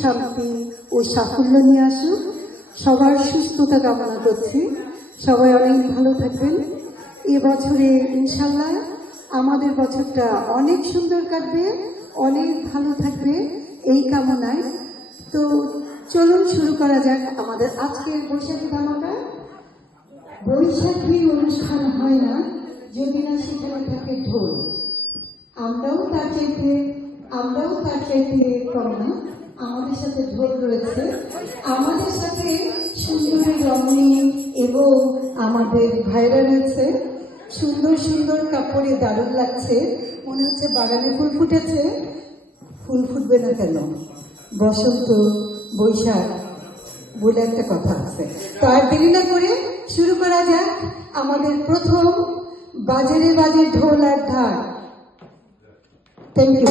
শান্তি ও সাফল্য নিয়ে আসুক। সবার সুস্থতা কামনা করছি। সবাই অনেক ভালো থাকবেন। এবছরে ইনশাল্লাহ আমাদের বছরটা অনেক সুন্দর কাটবে, অনেক ভালো থাকবে এই কামনায়। তো চলুন শুরু করা যাক আমাদের আজকের বৈশাখী ধামাকা। বৈশাখী অনুষ্ঠান হয় না যদি না সেখানে থাকে ঢোল। আমরাও তার চাইতে কম না। আমাদের সাথে ঢোল রয়েছে, আমাদের সাথে সুন্দরী রমণী এবং আমাদের ভাইরা রয়েছে। সুন্দর সুন্দর কাপড়ে দারুণ লাগছে, মনে হচ্ছে বাগানে ফুল ফুটেছে। ফুল ফুটবে না কেন? বসন্ত বৈশাখ বলে একটা কথা আছে। তো আর দেরি না করে শুরু করা যাক আমাদের প্রথম বাজারে বাজে ঢোল আর ঢাক। Thank you.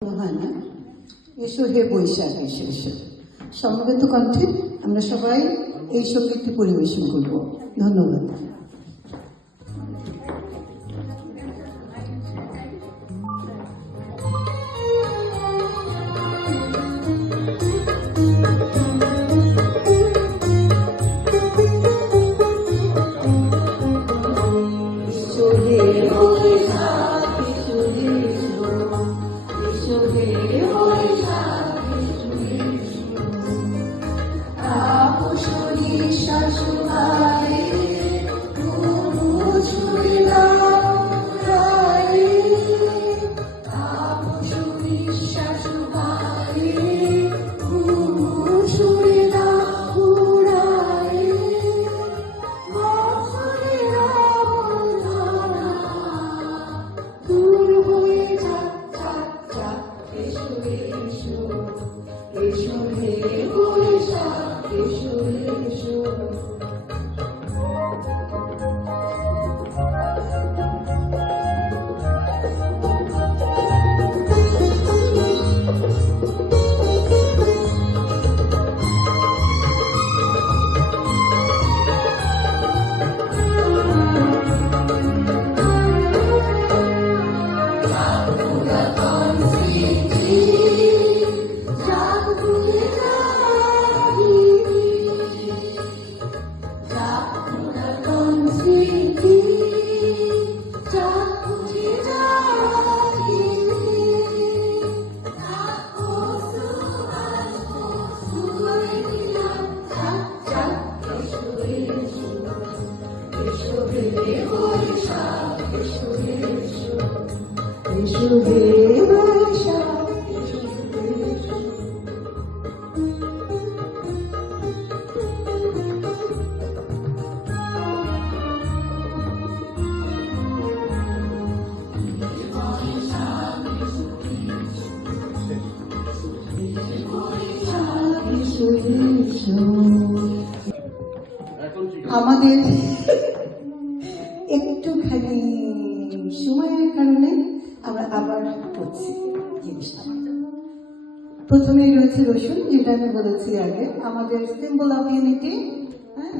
হয় না, এসো হে বৈশাখ এসো। সমবেত কণ্ঠে আমরা সবাই এই সঙ্গীতটি পরিবেশন করব। ধন্যবাদ। আমাদের একটুখানি সময়ের কারণে আমরা আবার করছি জিনিসটা। প্রথমেই রয়েছে রসুন, যেটা আমি বলেছি আগে, আমাদের সিম্বল অফ ইউনিটি। হ্যাঁ,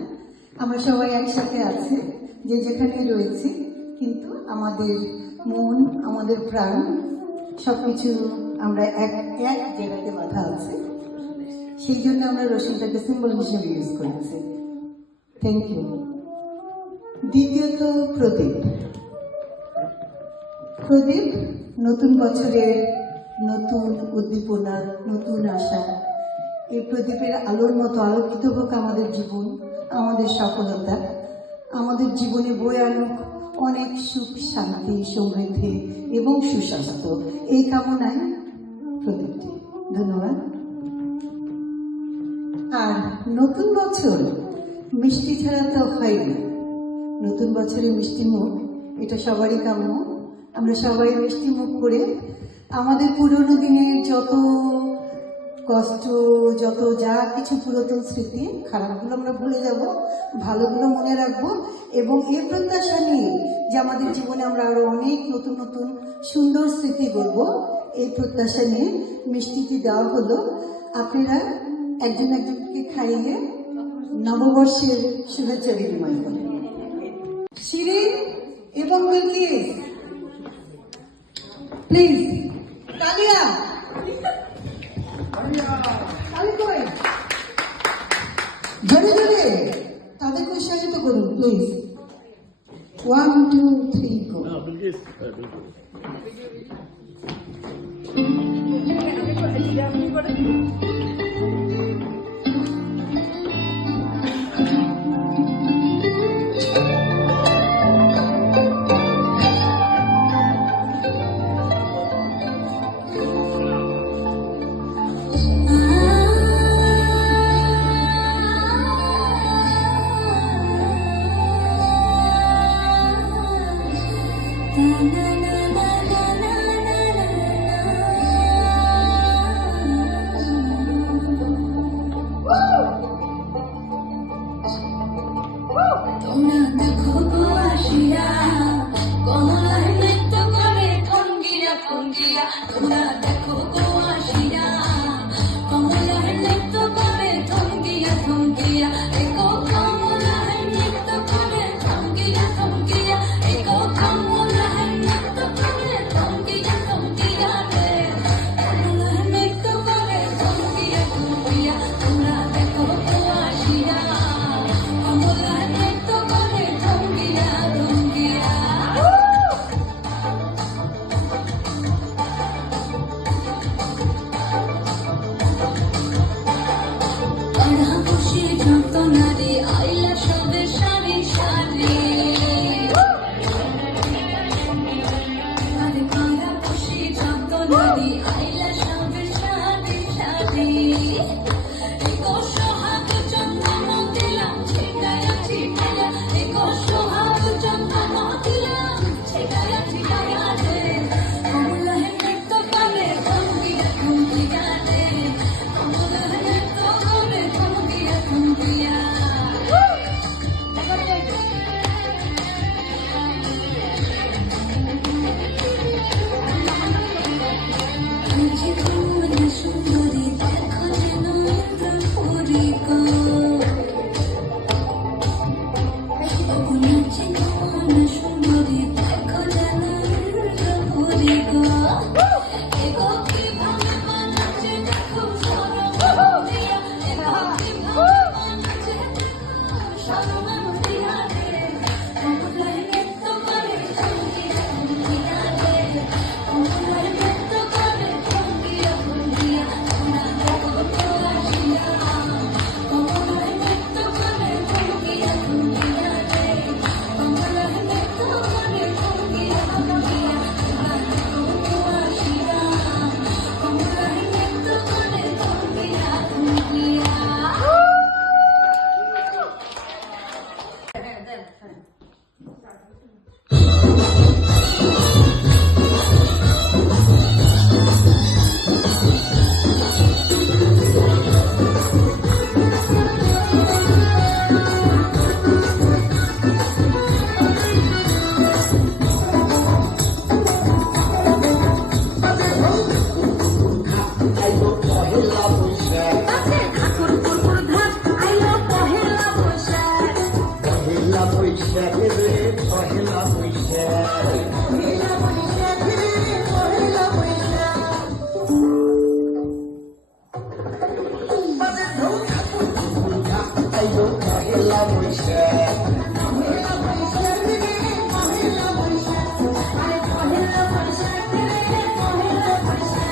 আমরা সবাই একসাথে আছি, যে যেখানে রয়েছি, কিন্তু আমাদের মন, আমাদের প্রাণ সবকিছু আমরা এক এক জায়গাতে বাঁধা আছে। সেই জন্য আমরা রসুনটাকে সিম্বল হিসেবে ইউজ করেছি। Thank you. দ্বিতীয়ত প্রদীপ। প্রদীপ নতুন বছরের নতুন উদ্দীপনা, নতুন আশা। এই প্রদীপের আলোর মতো আলোকিত হোক আমাদের জীবন, আমাদের সফলতা, আমাদের জীবনে বয়ে আনুক অনেক সুখ, শান্তি, সমৃদ্ধি এবং সুস্বাস্থ্য। এই কামনায় প্রদীপটি। ধন্যবাদ। আর নতুন বছর মিষ্টি ছাড়া তো হয় না। নতুন বছরে মিষ্টি মুখ, এটা সবারই কাম্য। আমরা সবাই মিষ্টি মুখ করে আমাদের পুরনো দিনের যত কষ্ট, যত যা কিছু পুরাতন স্মৃতি, খারাপগুলো আমরা ভুলে যাব, ভালোগুলো মনে রাখবো, এবং এই প্রত্যাশা নিয়ে যে আমাদের জীবনে আমরা আরো অনেক নতুন নতুন সুন্দর স্মৃতি গড়বো, এই প্রত্যাশা নিয়ে মিষ্টিটি দেওয়া হলো। আপনারা একজন একজনকে খাইয়ে নববর্ষের শুভেচ্ছা বিনিময় করেন। শিরিন এবং বিলকিস, প্লিজ। কালিয়া, আরে কই, জোরে জোরে তাদেরকে উৎসাহিত করুন প্লিজ। 1 2 3 গো। তোমরা দেখো গো আসিয়া কমলার নৃত্য করে থঙ্গিয়া থঙ্গিয়া। তোমরা দেখো গো আসিয়া কমলার নৃত্য করে থঙ্গিয়া থঙ্গিয়া। একো কমলার নৃত্য করে থঙ্গিয়া থঙ্গিয়া। একো কমলার নৃত্য করে থঙ্গিয়া থঙ্গিয়া রে। কমলার নৃত্য করে থঙ্গিয়া থঙ্গিয়া। তোমরা দেখো গো আসিয়া কমলার নৃত্য করে থঙ্গিয়া থঙ্গিয়া। পাড়া বসে যত নারী আইলা সবে সারি সারি। আরে পাড়া বসে যত নারী আইলা সবে সারি সারি। এগো সোহাগ চন্দন দিলাম ছিটায়া ছিটায়া। এগো সোহাগ চন্দন দিলাম ছিটায়া ছিটায়া রে। কমলার নৃত্য করে থঙ্গিয়া থঙ্গিয়া রে। কমলার নৃত্য করে থঙ্গিয়া থঙ্গিয়া। পহেলা বৈশাখ পহেলা বৈশাখ রে, পহেলা বৈশাখ, আরে পহেলা বৈশাখ রে, পহেলা বৈশাখ।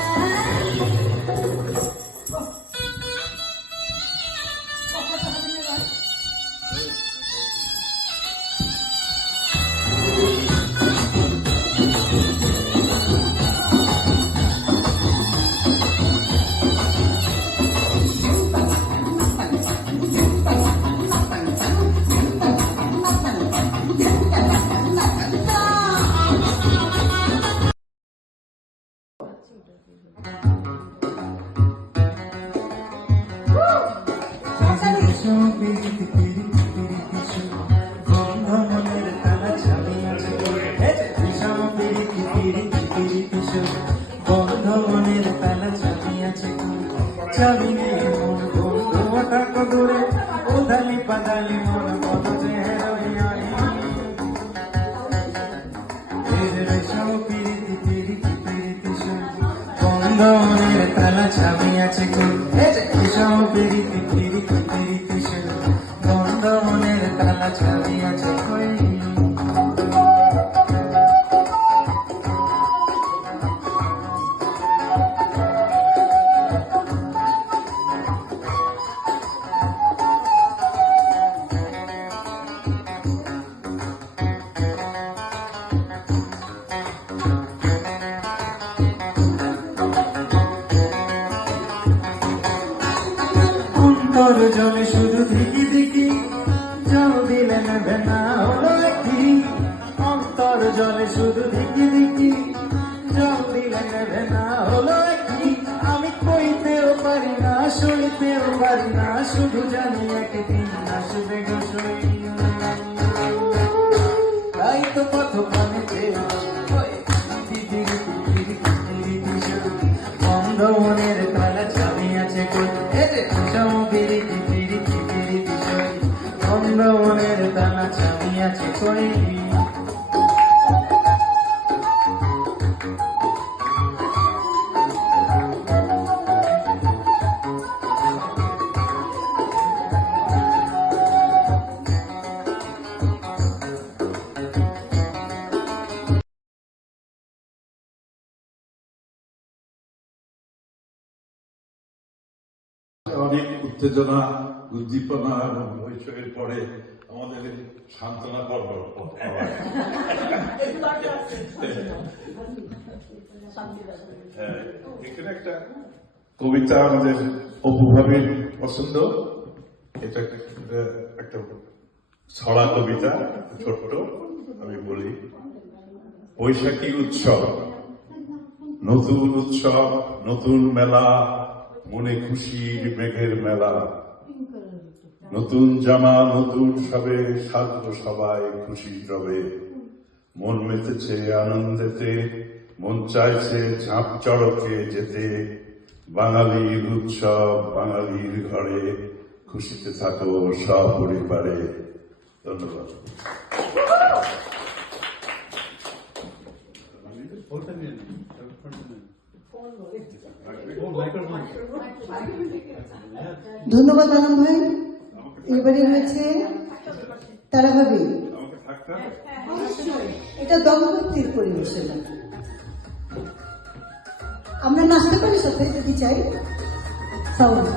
বন্ধনের তালা চাবি আছে বিষম পিরিতি পিরিতি পিরিতি বন্ধনের তালা চাবি আছে চাবি নিয়ে মন বন্ধু থাক দূরে উধালি পাদালি মন বন্ধ যে বিষম পিরিতি পিরিতি পিরিতি বন্ধনের তালা চাবি আছে বিষম পিরিতি পিরিতি পিরিতি বন্ধনের তালা চাবি আছে কই অন্তর জলে শুধু ধিকি ধিকি জল দিলে নেবে না হলো একটি অন্তর জলে শুধু ধিকি ধিকি জল দিলে নেবে না হলো একটি আমি কইতেও পারি না সইতেও পারি না শুধু জানি একদিন আসবে গো সই তাই তো পথ পানিতে বন্ধ মনের তালা চাবি আছে কই বিষম পিরিতি পিরিতি পিরিতি সই বন্ধ মনের তালা চাবি আছে কই অনেক উত্তেজনা উদ্দীপনা এবং বৈঠকের পরে আমাদের সান্ত্বনা পর্ব আবার। হ্যাঁ, এখানে একটা কবিতা আমাদের অপুভাবের পছন্দ। এটা একটা ছড়া কবিতা, ছোট্ট, আমি বলি। বৈশাখী উৎসব, নতুন উৎসব, নতুন মেলা, মনে খুশির মেঘের মেলা, নতুন জামা নতুন সবে সাজবো সবাই খুশি রবে, মন মেতেছে আনন্দেতে, মন চাইছে ঝাঁপ চড়কে যেতে, বাঙালির উৎসব বাঙালির ঘরে, খুশিতে থাকো সপরিবারে। ধন্যবাদ। ধন্যবাদ আনন্দ ভাই। এবারে হয়েছে তারা ভাবি, এটা দম্পতির পরিবেশন। আমরা নাচতে পারি সাথে যদি চাই। সাউন্ড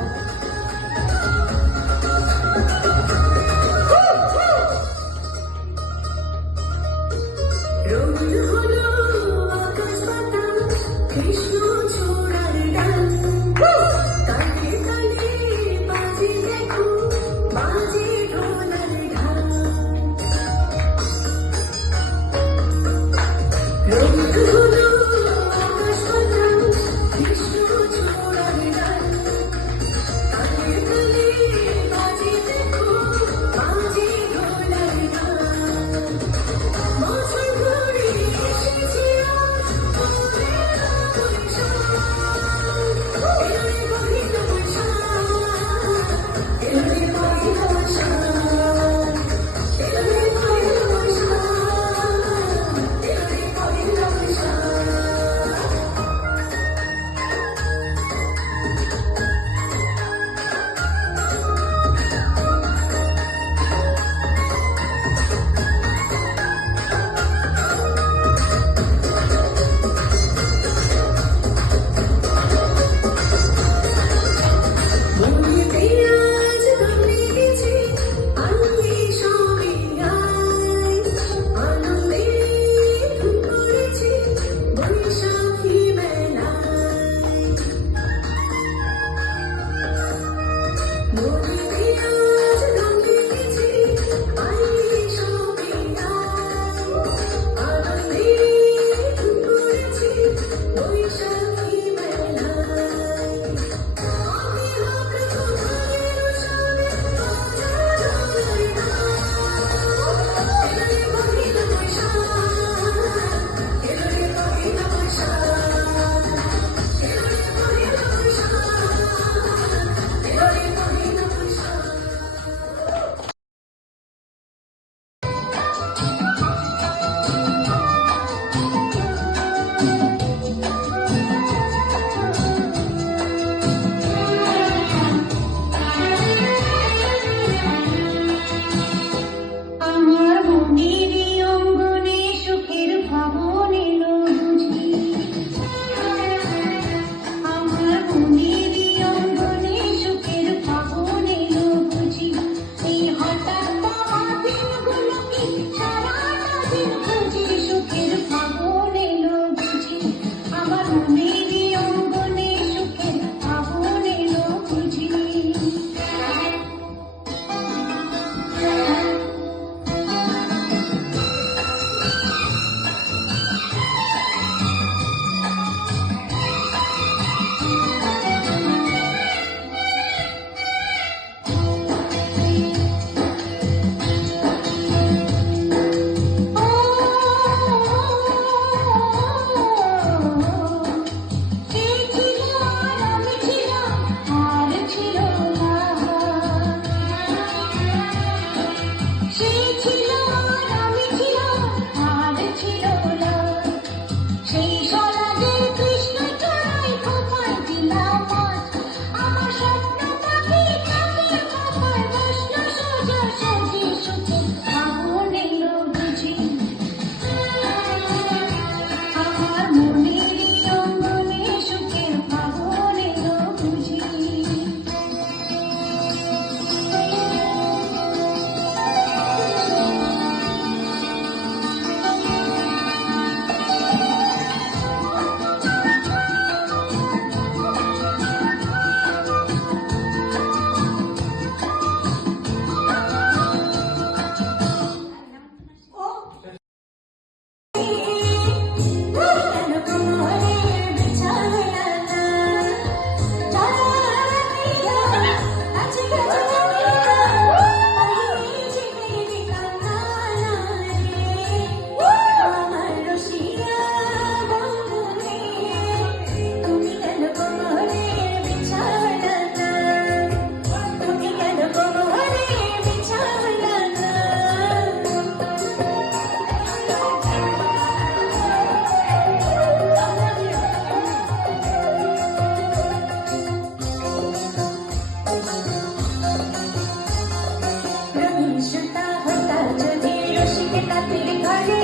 রঙিন সুতা হতা যদি রসিকে তাঁতের ঘরে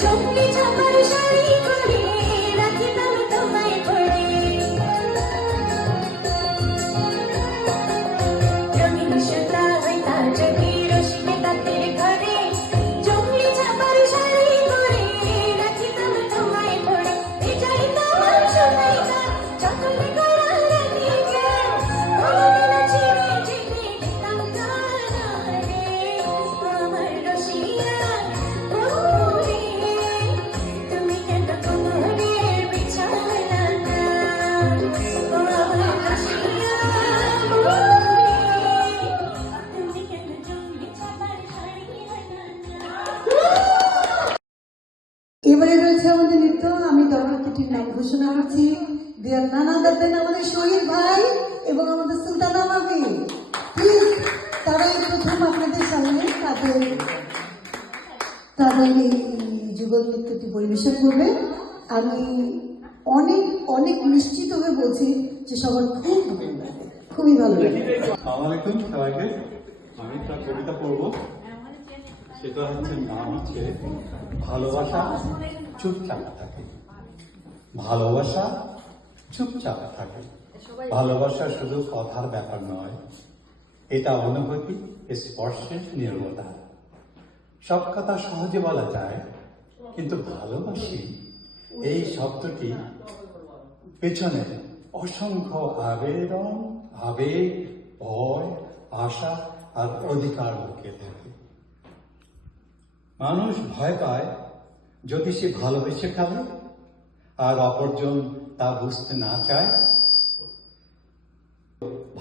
জঙ্গলি ছাপার শাড়ি পরে রাখিতাম তোমায় পরে রঙিন সুতা হতা যদি রসিকে তাঁতের ঘরে জঙ্গলি ছাপার শাড়ি পরে রাখিতাম তোমায় পরে এটাই তোমার সোনাইকা যতনে করা রাখিকে কোনদিন ছিঁড়ে যেতে দিতাম না রে আমার রসিয়া ওরে তুমি কেন কোমরে বিছানা না ও আমার রসিয়া ওরে তুমি কেন জঙ্গলি ছাপার শাড়ি এবারে রয়েছে আমাদের নৃত্য। আমি দর্শকটির নাম ঘোষণা করছি। দেয়ার নানা দাদেন আমাদের শহীদ ভাই এবং আমাদের সুলতানা মামি। প্লিজ তারাই প্রথম আপনাদের সামনে তাদের এই যুগল নৃত্যটি পরিবেশন করবে। আমি অনেক অনেক নিশ্চিত হয়ে বলছি যে সবার খুব ভালো লাগে, খুবই ভালো লাগে। আসসালামু আলাইকুম সবাইকে। আমি একটা কবিতা পড়ব, সেটা হচ্ছে নাম হচ্ছে ভালোবাসা চুপচাপ থাকে। ভালোবাসা চুপচাপ থাকে। ভালোবাসা শুধু কথার ব্যাপার নয়, এটা অনুভূতি, স্পর্শের নির্ভরতা। সব কথা সহজে বলা যায়, কিন্তু ভালোবাসি এই শব্দটি পেছনে অসংখ্য আবেগ, ভয়, আশা আর অধিকার লুকিয়ে থাকে। মানুষ ভয় পায় যদি সে ভালোবেসে ফেলে আর অপরজন তা বুঝতে না চায়।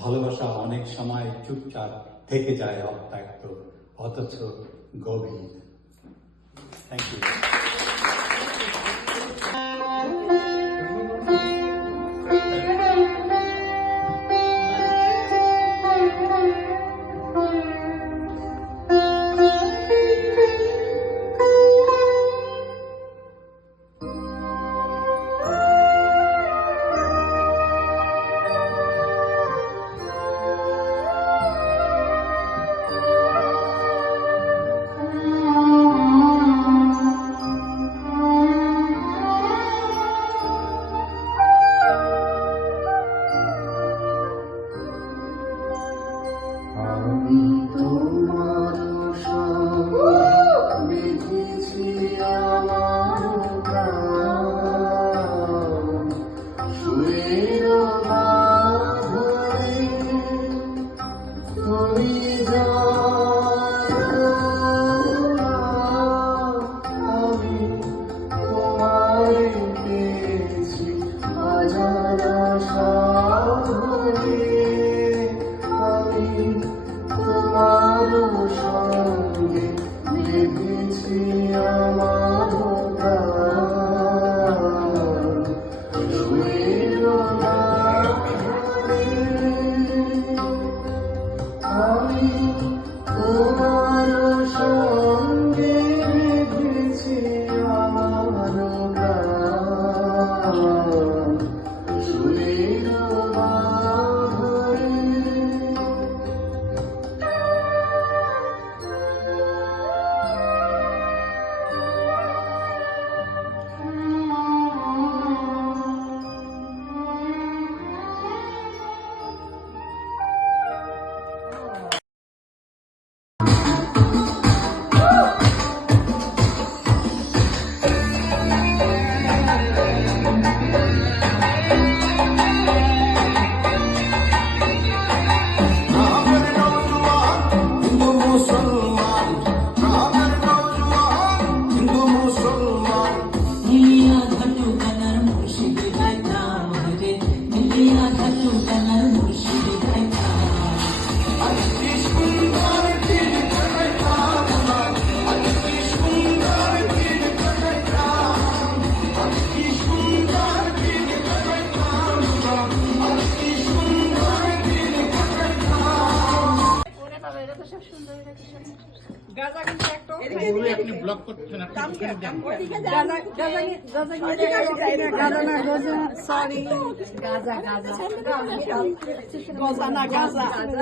ভালোবাসা অনেক সময় চুপচাপ থেকে যায়, অব্যক্ত অথচ গভীর। Thank you.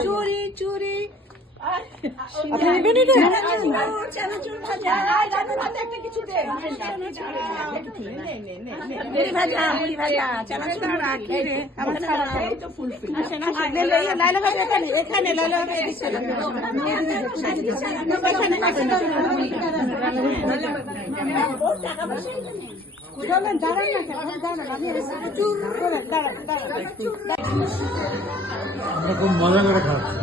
চুরি চুরি আমরা খুব মজা করে খাচ্ছি।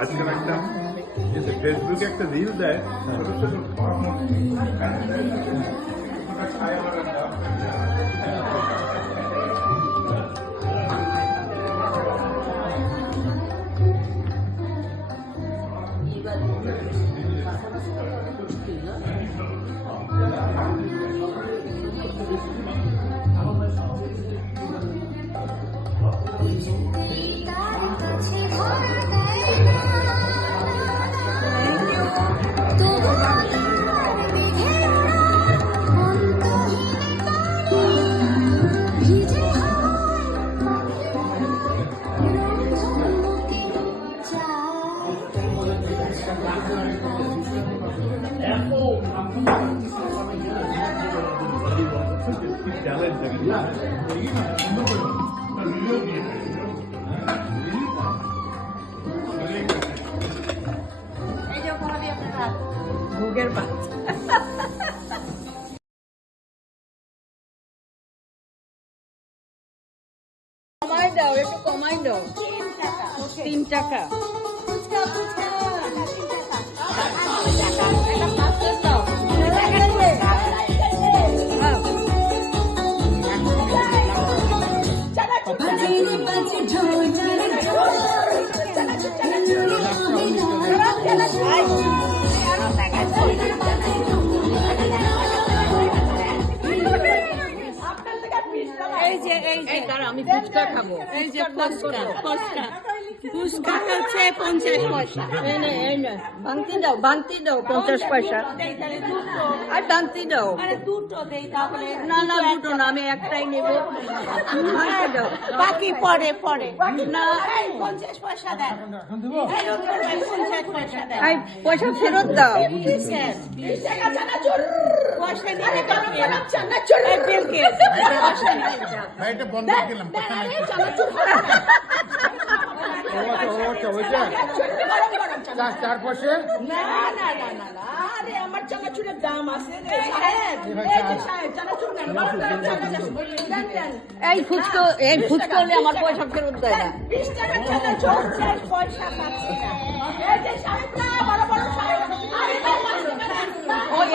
আজকাল একটা ফেসবুকে একটা রিল দেয় ছোট ছোট তার কাছে ধরা দেয় না তবু আলোর মেঘের অন্তহীন তারে ভিজে হাওয়ায় রংধনুকে ভোগের ভাত কমাই দাও, একটু কমাই দাও। 3 টাকা। একটা পাঁচটা দাও। এই দাঁড়া, আমি ফুচকা খাবো। এই যে ফুচকা হচ্ছে 50 পয়সা। এই নে ভাঙতি দাও 50 পয়সা। আর ভাঙতি দাও। না না দুটো না, আমি একটাই নেব। ভাঙতি দাও, বাকি পরে না। 50 পয়সা দেন, পয়সা ফেরত দাও। এই ফুচকা হলে আমার পয়সা ফেরত দেয় না।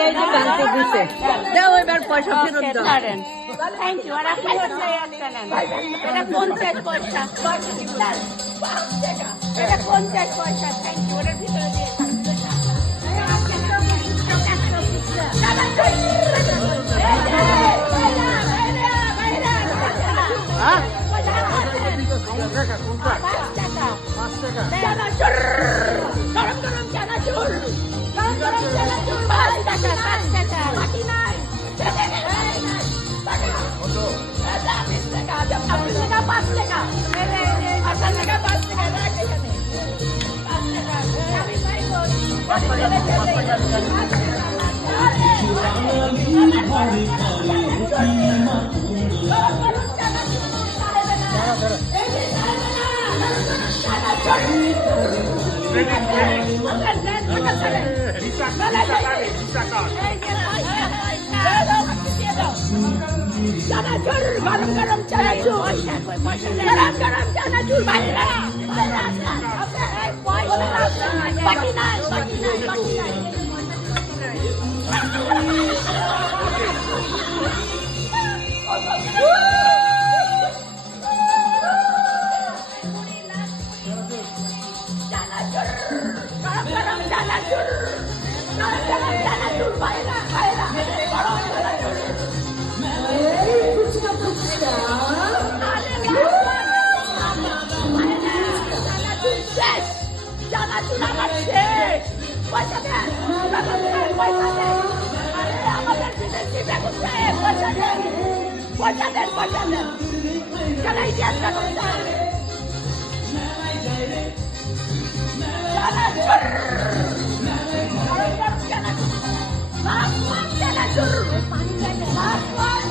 এই যে ভাঙতে দিছে, দাও এবার পয়সা ফেরত দাও। Thank you. আর আপনি হচ্ছে একটা নেন, এটা 50 পয়সা। এটা 50 পয়সা। Thank you. ওটার ভিতরে দিয়ে চানাচুর, গরম গরম চানাচুর, গরম গরম চানাচুর ভাইরা। বাকি নাই, বাকি নাই, বাকি নাই। চানাচুর, গরম গরম চানাচুর, গরম গরম চানাচুর ভাইরা, ভাইরা, গরম চানাচুর। চানাচুর আমার শেষ। পয়সা দেন, পয়সা দেন। আরে আমাদের বিদেশি বেগুন পয়সা দেন। পয়সা দেন চালাই দিয়ে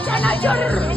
চানাচুর